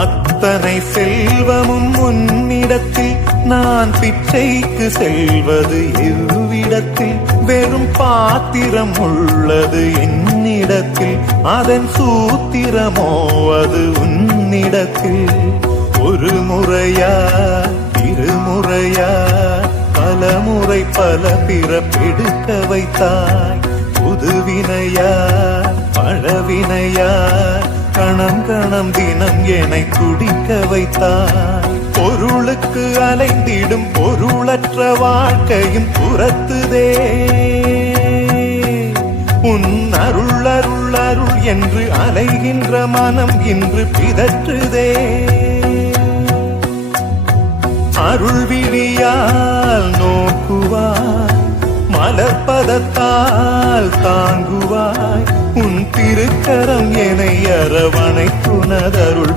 அத்தனை செல்வமும் உன்னிடத்தில் நான் பிச்சைக்கு செல்வது எவ்விடத்தில் வெறும் பாத்திரம் உள்ளது என்னிடத்தில் அதன் சூத்திரமோ அது உன்னிடத்தில் ஒரு முறையா இருமுறையா பல முறை பல பிறப்பெடுக்க வைத்தாய் புதுவினையா பழவினையா கணம் கணம் தினம் என்னை குடிக்க வைத்தாய் பொருளுக்கு அலைந்திடும் பொருளற்ற வாழ்க்கையும் புறத்துதே உன் அருள் அருள் அருள் என்று அலைகின்ற மனம் இன்று பிதற்றுதே அருள் விழியால் நோக்குவாய் மலர்பதத்தால் தாங்குவாய் உன் திருக்கரம் என்னை அரவணைத்துனதருள்